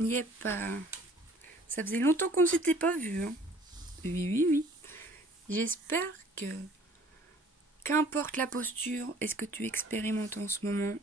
Yep. Ça faisait longtemps qu'on ne s'était pas vu. Hein. Oui. J'espère que, qu'importe la posture et ce que tu expérimentes en ce moment,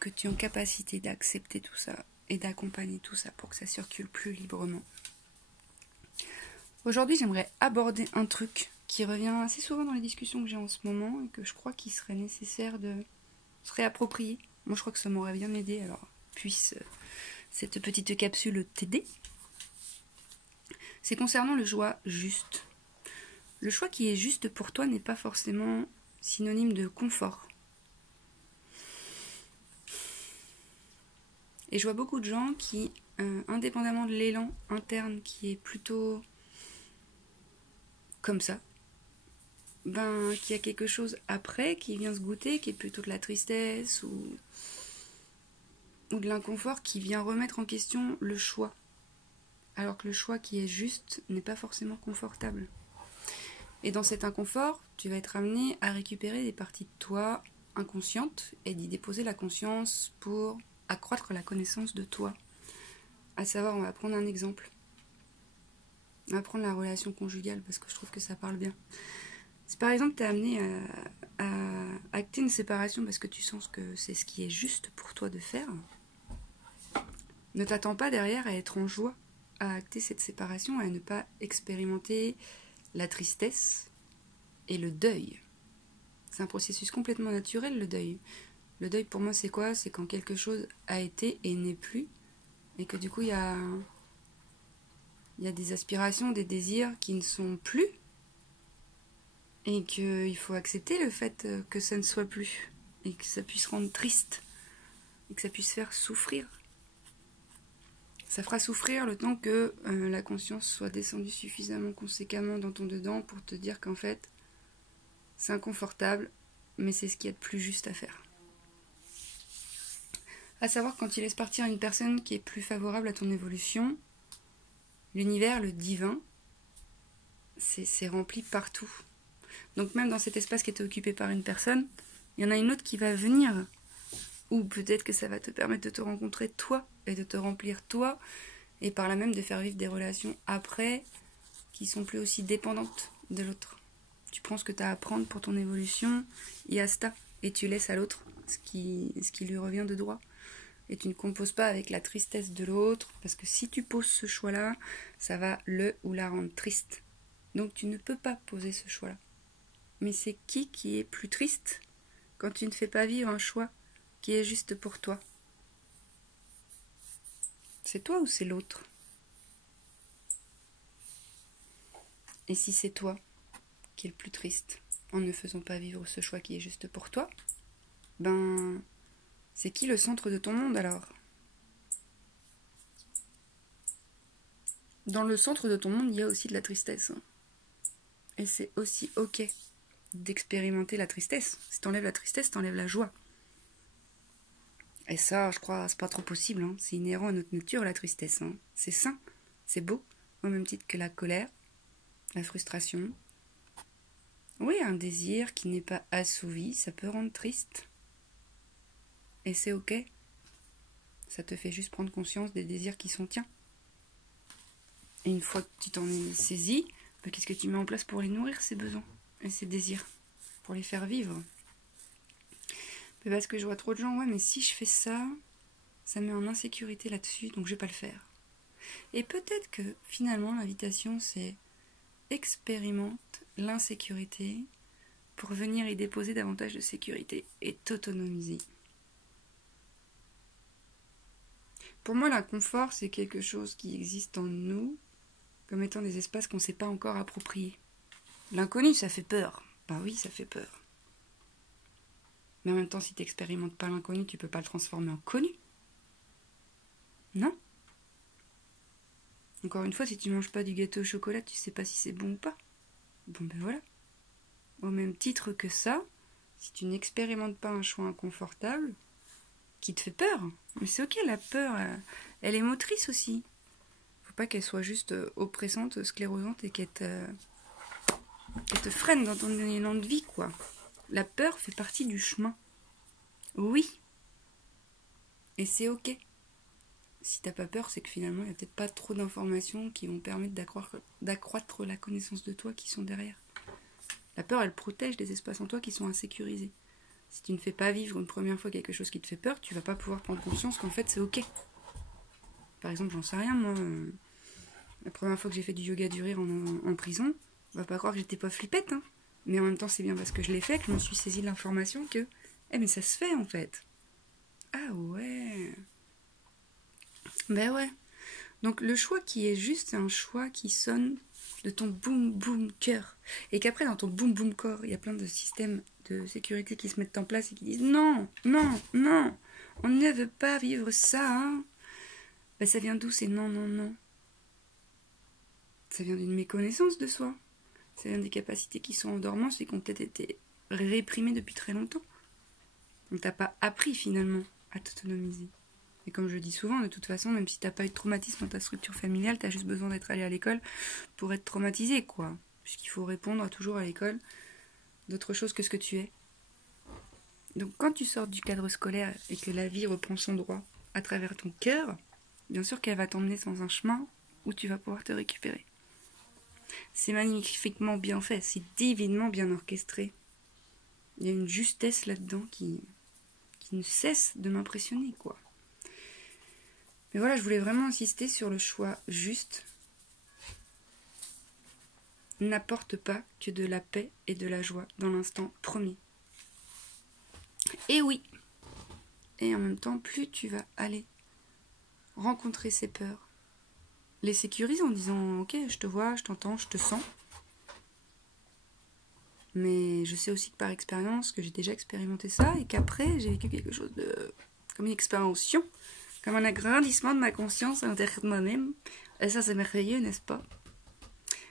que tu es en capacité d'accepter tout ça et d'accompagner tout ça pour que ça circule plus librement. Aujourd'hui, j'aimerais aborder un truc qui revient assez souvent dans les discussions que j'ai en ce moment et que je crois qu'il serait nécessaire de se réapproprier. Moi, je crois que ça m'aurait bien aidé, alors puisse cette petite capsule t'aider. C'est concernant le choix juste. Le choix qui est juste pour toi n'est pas forcément synonyme de confort. Et je vois beaucoup de gens qui, indépendamment de l'élan interne qui est plutôt comme ça, qu'il y a quelque chose après qui vient se goûter, qui est plutôt de la tristesse ou de l'inconfort qui vient remettre en question le choix. Alors que le choix qui est juste n'est pas forcément confortable. Et dans cet inconfort, tu vas être amené à récupérer des parties de toi inconscientes et d'y déposer la conscience pour accroître la connaissance de toi. À savoir, on va prendre un exemple. On va prendre la relation conjugale parce que je trouve que ça parle bien. Si par exemple tu es amené à acter une séparation parce que tu sens que c'est ce qui est juste pour toi de faire, ne t'attends pas derrière à être en joie à acter cette séparation, à ne pas expérimenter la tristesse et le deuil. C'est un processus complètement naturel, le deuil. Le deuil pour moi c'est quoi? C'est quand quelque chose a été et n'est plus, et que du coup il y a des aspirations, des désirs qui ne sont plus, et qu'il faut accepter le fait que ça ne soit plus, et que ça puisse rendre triste, et que ça puisse faire souffrir. Ça fera souffrir le temps que la conscience soit descendue suffisamment conséquemment dans ton dedans pour te dire qu'en fait, c'est inconfortable, mais c'est ce qu'il y a de plus juste à faire. À savoir, quand tu laisses partir une personne qui est plus favorable à ton évolution, l'univers, le divin, c'est rempli partout. Donc même dans cet espace qui était occupé par une personne, il y en a une autre qui va venir. Ou peut-être que ça va te permettre de te rencontrer toi et de te remplir toi, et par là même de faire vivre des relations après qui sont plus aussi dépendantes de l'autre. Tu prends ce que tu as à prendre pour ton évolution, et basta, et tu laisses à l'autre ce qui lui revient de droit. Et tu ne composes pas avec la tristesse de l'autre, parce que si tu poses ce choix-là, ça va le ou la rendre triste. Donc tu ne peux pas poser ce choix-là. Mais c'est qui est plus triste quand tu ne fais pas vivre un choix qui est juste pour toi? C'est toi ou c'est l'autre? Et si c'est toi qui est le plus triste en ne faisant pas vivre ce choix qui est juste pour toi, c'est qui le centre de ton monde alors? Dans le centre de ton monde, il y a aussi de la tristesse. Et c'est aussi ok d'expérimenter la tristesse. Si t'enlèves la tristesse, t'enlèves la joie. Et ça, je crois, c'est pas trop possible. Hein. C'est inhérent à notre nature, la tristesse. Hein. C'est sain, c'est beau, au même titre que la colère, la frustration. Oui, un désir qui n'est pas assouvi, ça peut rendre triste. Et c'est ok. Ça te fait juste prendre conscience des désirs qui sont tiens. Et une fois que tu t'en es saisi, qu'est-ce que tu mets en place pour les nourrir, ces besoins et ces désirs, pour les faire vivre? Parce que je vois trop de gens, ouais, mais si je fais ça, ça me met en insécurité là-dessus, donc je vais pas le faire. Et peut-être que finalement, l'invitation, c'est expérimente l'insécurité pour venir y déposer davantage de sécurité et t'autonomiser. Pour moi, l'inconfort, c'est quelque chose qui existe en nous comme étant des espaces qu'on ne s'est pas encore appropriés. L'inconnu, ça fait peur. Oui, ça fait peur. Mais en même temps, si tu n'expérimentes pas l'inconnu, tu ne peux pas le transformer en connu. Non. Encore une fois, si tu ne manges pas du gâteau au chocolat, tu ne sais pas si c'est bon ou pas. Voilà. Au même titre que ça, si tu n'expérimentes pas un choix inconfortable, qui te fait peur, mais c'est ok, la peur, elle est motrice aussi. Faut pas qu'elle soit juste oppressante, sclérosante et qu'elle te freine dans ton élan de vie, quoi. La peur fait partie du chemin. Oui. Et c'est ok. si t'as pas peur, c'est que finalement, il n'y a peut-être pas trop d'informations qui vont permettre d'accroître la connaissance de toi qui sont derrière. La peur, elle protège des espaces en toi qui sont insécurisés. Si tu ne fais pas vivre une première fois quelque chose qui te fait peur, tu vas pas pouvoir prendre conscience qu'en fait, c'est ok. Par exemple, j'en sais rien, moi. La première fois que j'ai fait du yoga du rire en prison, on va pas croire que j'étais pas flippette, hein. Mais en même temps, c'est bien parce que je l'ai fait que je me suis saisie de l'information que... mais ça se fait, en fait. Ah ouais. Ben ouais. Donc le choix qui est juste, c'est un choix qui sonne de ton boum boum cœur. Et qu'après, dans ton boum boum corps, il y a plein de systèmes de sécurité qui se mettent en place et qui disent non, non, non, on ne veut pas vivre ça, hein. Ben ça vient d'où ces non, non, non? Ça vient d'une méconnaissance de soi. Ça vient des capacités qui sont en dormance et qui ont peut-être été réprimées depuis très longtemps. On t'a pas appris finalement à t'autonomiser. Et comme je le dis souvent, de toute façon, même si t'as pas eu de traumatisme dans ta structure familiale, t'as juste besoin d'être allé à l'école pour être traumatisé, quoi. Puisqu'il faut répondre toujours à l'école d'autre chose que ce que tu es. Donc quand tu sors du cadre scolaire et que la vie reprend son droit à travers ton cœur, bien sûr qu'elle va t'emmener dans un chemin où tu vas pouvoir te récupérer. C'est magnifiquement bien fait, c'est divinement bien orchestré. Il y a une justesse là-dedans qui ne cesse de m'impressionner, quoi. Mais voilà, je voulais vraiment insister sur le choix juste. N'apporte pas que de la paix et de la joie dans l'instant premier. Et oui. Et en même temps, plus tu vas aller rencontrer ces peurs, les sécuriser en disant ok, je te vois, je t'entends, je te sens. Mais je sais aussi que par expérience, que j'ai déjà expérimenté ça et qu'après j'ai vécu quelque chose de comme une expérience, comme un agrandissement de ma conscience à l'intérieur de moi-même. Et ça c'est merveilleux, n'est-ce pas?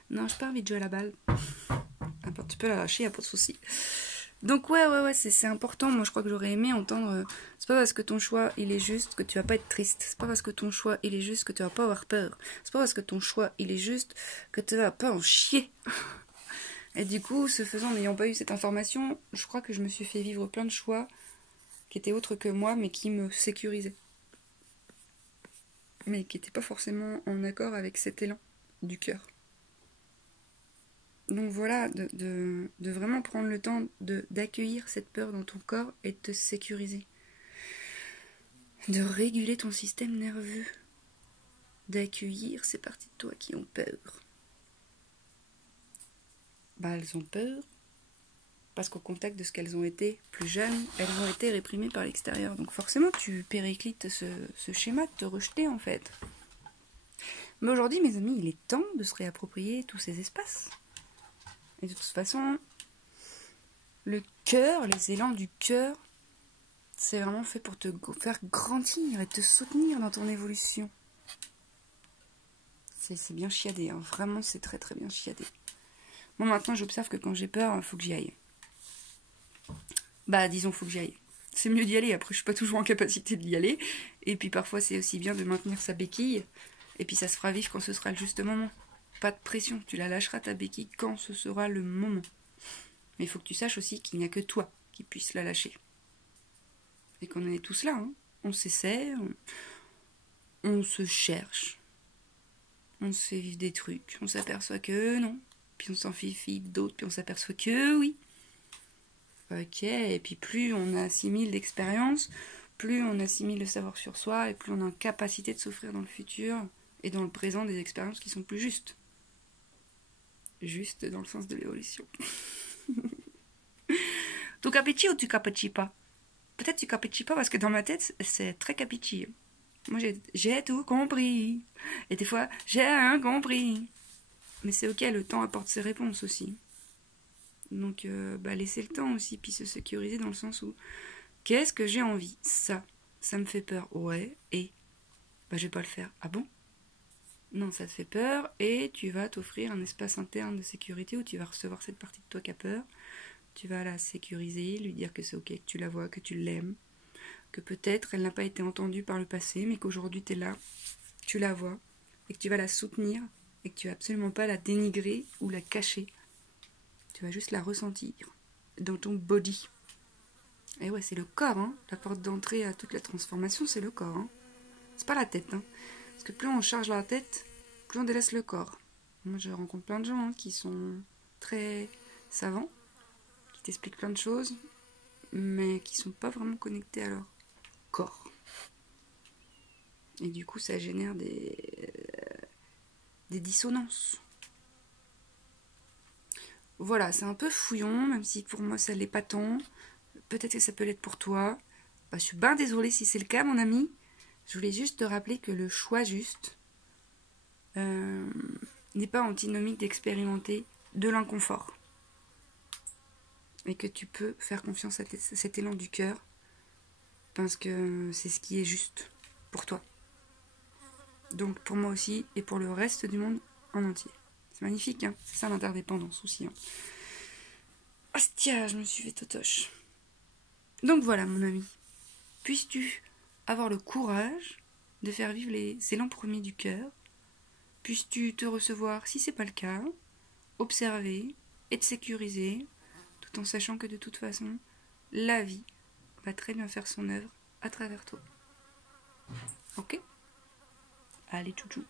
Non, je pas envie de jouer à la balle. Tu peux la lâcher, y a pas de souci. Donc ouais, c'est important. Moi je crois que j'aurais aimé entendre c'est pas parce que ton choix il est juste que tu vas pas être triste. C'est pas parce que ton choix il est juste que tu vas pas avoir peur. C'est pas parce que ton choix il est juste que tu vas pas en chier. Et du coup, ce faisant, n'ayant pas eu cette information, je crois que je me suis fait vivre plein de choix qui étaient autres que moi, mais qui me sécurisaient. Mais qui n'étaient pas forcément en accord avec cet élan du cœur. Donc voilà, de vraiment prendre le temps d'accueillir cette peur dans ton corps et de te sécuriser. De réguler ton système nerveux. D'accueillir ces parties de toi qui ont peur. Elles ont peur parce qu'au contact de ce qu'elles ont été plus jeunes, elles ont été réprimées par l'extérieur. Donc forcément, tu périclites ce schéma de te rejeter en fait. Mais aujourd'hui, mes amis, il est temps de se réapproprier tous ces espaces. Et de toute façon, le cœur, les élans du cœur, c'est vraiment fait pour te faire grandir et te soutenir dans ton évolution. C'est bien chiadé, hein. Vraiment, c'est très très bien chiadé. Moi maintenant, j'observe que quand j'ai peur, il faut que j'y aille. Disons, faut que j'y aille. C'est mieux d'y aller, après je suis pas toujours en capacité d'y aller. Et puis parfois c'est aussi bien de maintenir sa béquille. Et puis ça se fera vivre quand ce sera le juste moment. Pas de pression, tu la lâcheras ta béquille quand ce sera le moment. Mais il faut que tu saches aussi qu'il n'y a que toi qui puisse la lâcher. Et qu'on en est tous là, hein. On s'essaie, on se cherche. On se fait vivre des trucs, on s'aperçoit que non. Puis on s'en fait vivre d'autres, puis on s'aperçoit que oui. Ok, et puis plus on assimile l'expérience, plus on assimile le savoir sur soi, et plus on a une capacité de s'offrir dans le futur et dans le présent des expériences qui sont plus justes. Juste dans le sens de l'évolution. Tu capichi ou tu capichi pas? Peut-être tu capichi pas parce que dans ma tête, c'est très capichi. Moi, j'ai tout compris. Et des fois, j'ai rien compris. Mais c'est ok, le temps apporte ses réponses aussi. Donc, laisser le temps aussi, puis se sécuriser dans le sens où qu'est-ce que j'ai envie? Ça me fait peur. Ouais, et je vais pas le faire. Ah bon? Non, ça te fait peur, et tu vas t'offrir un espace interne de sécurité où tu vas recevoir cette partie de toi qui a peur. Tu vas la sécuriser, lui dire que c'est ok, que tu la vois, que tu l'aimes, que peut-être elle n'a pas été entendue par le passé, mais qu'aujourd'hui tu es là, tu la vois, et que tu vas la soutenir, et que tu vas absolument pas la dénigrer ou la cacher. Tu vas juste la ressentir dans ton body. Et ouais, c'est le corps, hein. La porte d'entrée à toute la transformation, c'est le corps, hein. C'est pas la tête, hein. Parce que plus on charge la tête, plus on délaisse le corps. Moi, je rencontre plein de gens qui sont très savants, qui t'expliquent plein de choses, mais qui sont pas vraiment connectés à leur corps. Et du coup, ça génère des dissonances. Voilà, c'est un peu fouillon, même si pour moi ça l'est pas tant. Peut-être que ça peut l'être pour toi. Je suis bien désolée si c'est le cas, mon ami. Je voulais juste te rappeler que le choix juste n'est pas antinomique d'expérimenter de l'inconfort. Et que tu peux faire confiance à cet élan du cœur, parce que c'est ce qui est juste pour toi. Donc pour moi aussi, et pour le reste du monde en entier. C'est magnifique, hein. C'est ça l'interdépendance aussi. Hein. Hostia, je me suis fait totoche. Donc voilà, mon ami. Puisses-tu avoir le courage de faire vivre les élans premiers du cœur. Puisses-tu te recevoir, si c'est pas le cas, observer et te sécuriser, tout en sachant que de toute façon, la vie va très bien faire son œuvre à travers toi. Ok ? Allez, tchou-tchou.